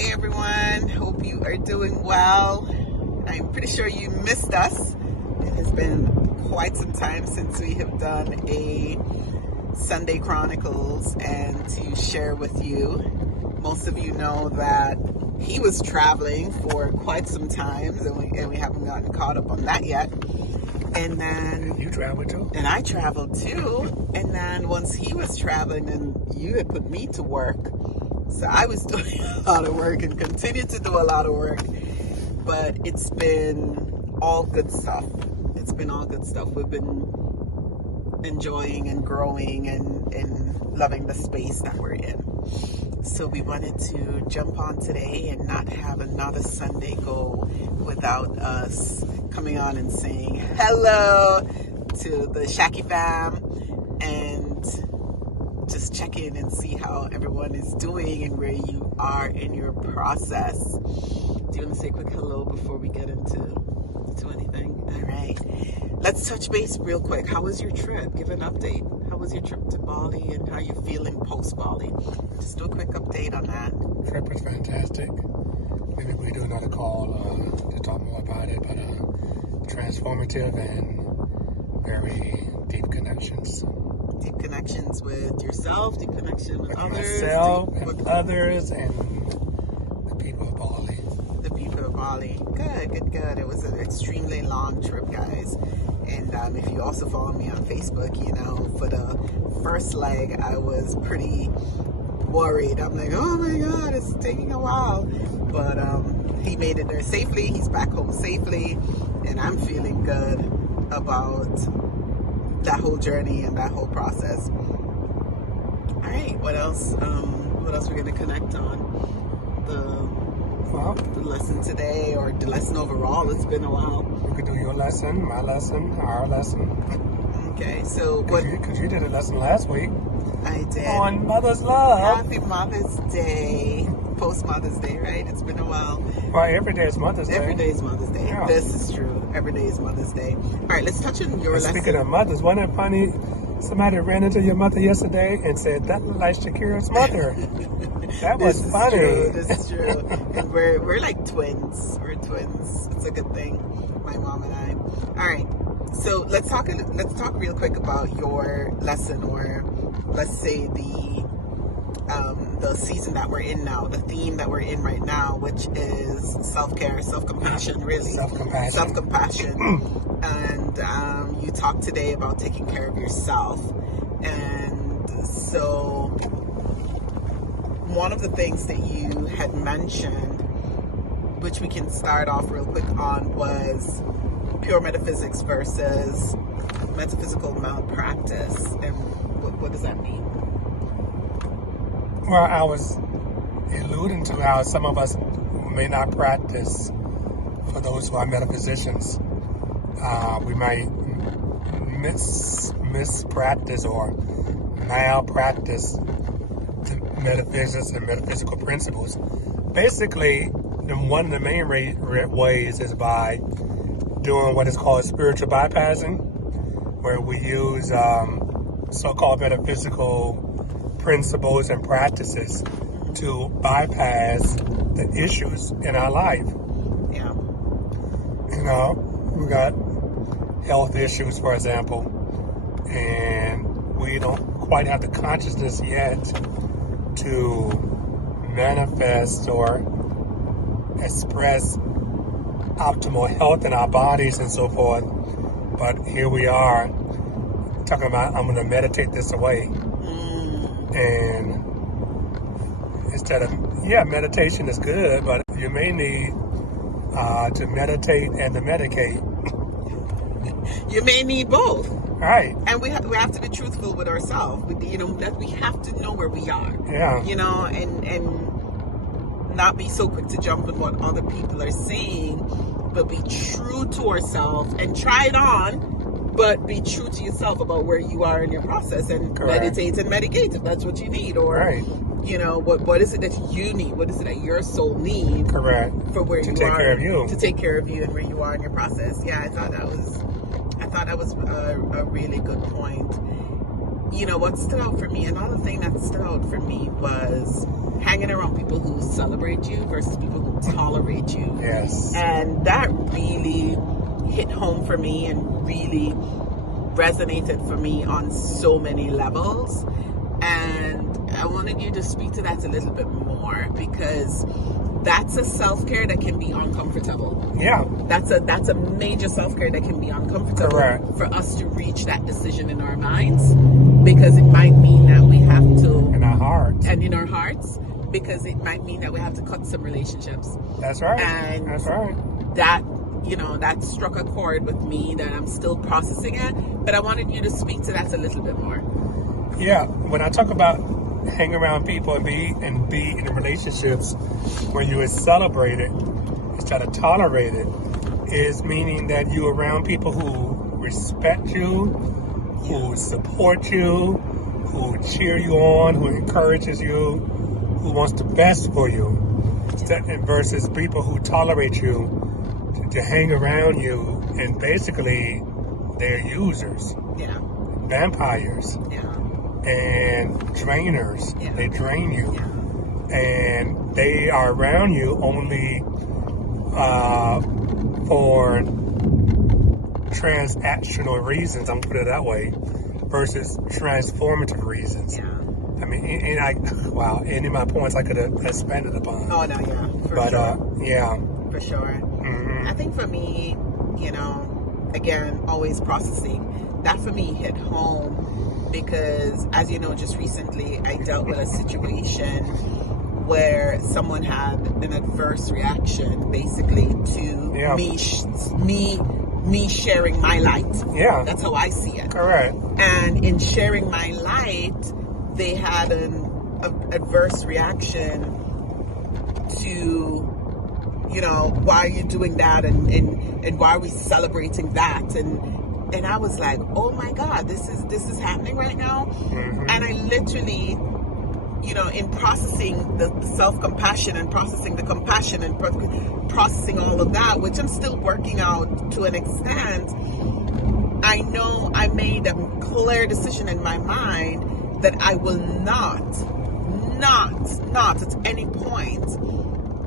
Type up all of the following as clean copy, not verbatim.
Hey everyone, hope you are doing well. I'm pretty sure you missed us. It has been quite some time since we have done a Sunday Chronicles and to share with you. Most of you know that he was traveling for quite some time and we haven't gotten caught up on that yet. And then you traveled too. And I traveled too. And then once he was traveling, then you had put me to work. So I was doing a lot of work and continue to do a lot of work. But it's been all good stuff. It's been all good stuff. We've been enjoying and growing and loving the space that we're in. So we wanted to jump on today and not have another Sunday go without us coming on and saying hello to the Shaky fam and just check in and see how everyone is doing and where you are in your process. Do you want to say a quick hello before we get into anything? All right. Let's touch base real quick. How was your trip? Give an update. How was your trip to Bali and how you feeling post-Bali? Just do a quick update on that. Trip was fantastic. Maybe we do another call to talk more about it, but transformative and very deep connections. Deep connections with yourself, deep connection with others. Myself and others and the people of Bali. The people of Bali. Good. It was an extremely long trip, guys. And if you also follow me on Facebook, you know, for the first leg, I was pretty worried. I'm like, oh my God, it's taking a while. But he made it there safely. He's back home safely. And I'm feeling good about that whole journey and that whole process. All right, what else? What else we're going to connect on? The lesson today, or the lesson overall. It's been a while. You could do your lesson, my lesson, our lesson. Okay, so what? Because you did a lesson last week. I did. On Mother's Love. Happy Mother's Day. Post Mother's Day, right? It's been a while. Well, every day is Mother's Day. Every day is Mother's Day. Yeah. This is true. Every day is Mother's Day. All right, let's touch on your lesson. Speaking of mothers, wasn't it funny? Somebody ran into your mother yesterday and said, that looks like Shakira's mother. That was funny. This is true. And we're like twins. We're twins. It's a good thing. My mom and I. All right. So let's talk real quick about your lesson, or let's say the season that we're in now, the theme that we're in right now, which is self-care, self-compassion, really. Self-compassion. And you talked today about taking care of yourself. And so one of the things that you had mentioned, which we can start off real quick on, was pure metaphysics versus metaphysical malpractice. And what does that mean? Well, I was alluding to how some of us may not practice. For those who are metaphysicians, we might mispractice or malpractice the metaphysics and metaphysical principles. Basically, one of the main ways is by doing what is called spiritual bypassing, where we use so-called metaphysical principles and practices to bypass the issues in our life. Yeah. You know, we got health issues, for example, and we don't quite have the consciousness yet to manifest or express optimal health in our bodies and so forth. But here we are talking about, I'm going to meditate this away. And instead of, meditation is good, but you may need to meditate and to medicate. You may need both. Right. And we have to be truthful with ourselves. You know, that we have to know where we are. Yeah. You know, and not be so quick to jump on what other people are saying, but be true to ourselves and try it on. But be true to yourself about where you are in your process, and Correct. meditate and medicate if that's what you need, or right. You know, what is it that you need? What is it that your soul needs? Correct. For where to you take are care of you. To take care of you and where you are in your process. Yeah, I thought that was a really good point. You know what stood out for me? Another thing that stood out for me was hanging around people who celebrate you versus people who tolerate you. Yes. And that really hit home for me and really resonated for me on so many levels. And I wanted you to speak to that a little bit more, because that's a self-care that can be uncomfortable. Yeah. That's a major self-care that can be uncomfortable. Correct. For us to reach that decision in our minds, because it might mean that we have to, In our hearts. and in our hearts, because it might mean that we have to cut some relationships. That's right. And That's right. that, that struck a chord with me that I'm still processing it, but I wanted you to speak to that a little bit more. Yeah, when I talk about hang around people and be in relationships where you is celebrated instead of tolerated, is meaning that you're around people who respect you, who support you, who cheer you on, who encourages you, who wants the best for you, versus people who tolerate you to hang around you, and basically they're users, vampires, and drainers. Yeah. They drain you, Yeah. and they are around you only for transactional reasons. I'm gonna put it that way, versus transformative reasons. Yeah. I mean, any of my points I could have expanded upon. Oh no, yeah, But yeah, for sure. mhm. I think for me, again, always processing. That for me hit home because, as you know, just recently I dealt with a situation where someone had an adverse reaction, basically, to Yeah. me sharing my light. Yeah. That's how I see it. Correct. And in sharing my light, they had an adverse reaction to, why are you doing that, and why are we celebrating that, and I was like, oh my God, this is happening right now. Mhm. And I literally, in processing the self-compassion and processing the compassion and processing all of that, which I'm still working out to an extent, I know I made a clear decision in my mind that I will not at any point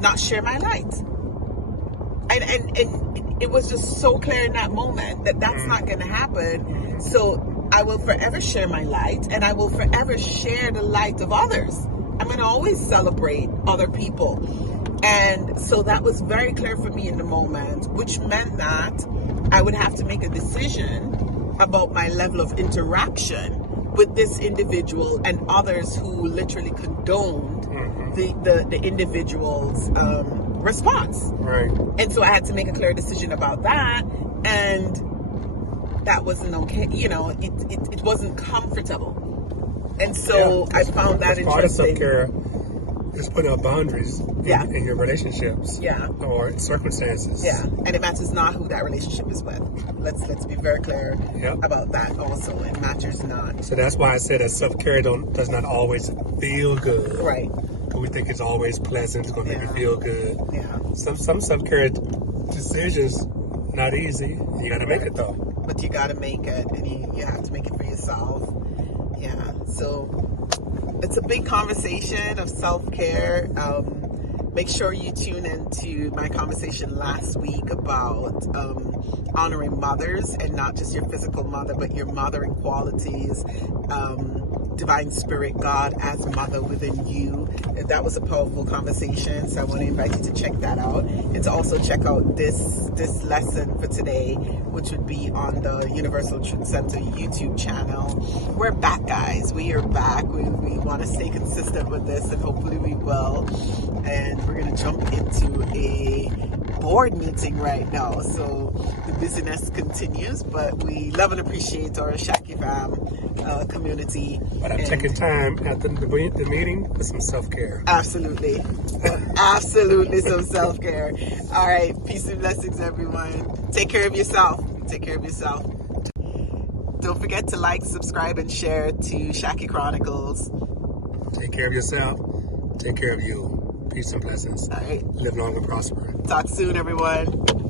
not share my light. And it was just so clear in that moment that that's not going to happen. So I will forever share my light, and I will forever share the light of others. I'm going to always celebrate other people. And so that was very clear for me in the moment, which meant that I would have to make a decision about my level of interaction with this individual and others who literally condoned the individual's response. Right. And so I had to make a clear decision about that, and that wasn't okay. It wasn't comfortable. And so I found that part of interesting. self-care is putting up boundaries in your relationships, or circumstances. Yeah, and it matters not who that relationship is with. Let's be very clear about that also. It matters not. So that's why I said that self-care does not always feel good. Right. Because we think it's always pleasant. It's going to make you feel good. Yeah. Some self-care decisions not easy. You got to make it though. But you got to make it, and you have to make it for yourself. Yeah. So it's a big conversation of self-care. Make sure you tune into my conversation last week about honoring mothers, and not just your physical mother, but your mothering qualities, divine spirit, God as mother within you. That was a powerful conversation, so I want to invite you to check that out, and to also check out this lesson for today, which would be on the Universal Truth Center YouTube channel. We're back, guys. We are back. We want to stay consistent with this, and hopefully we will. And we're going to jump into a board meeting right now. So the busyness continues, but we love and appreciate our Shaky fam community. But I'm taking time after the meeting for some self-care. Absolutely. Absolutely some self-care. All right. Peace and blessings, everyone. Take care of yourself. Take care of yourself. Don't forget to like, subscribe, and share to Shaky Chronicles. Take care of yourself. Take care of you. Peace and blessings. All right. Live long and prosper. Talk soon, everyone.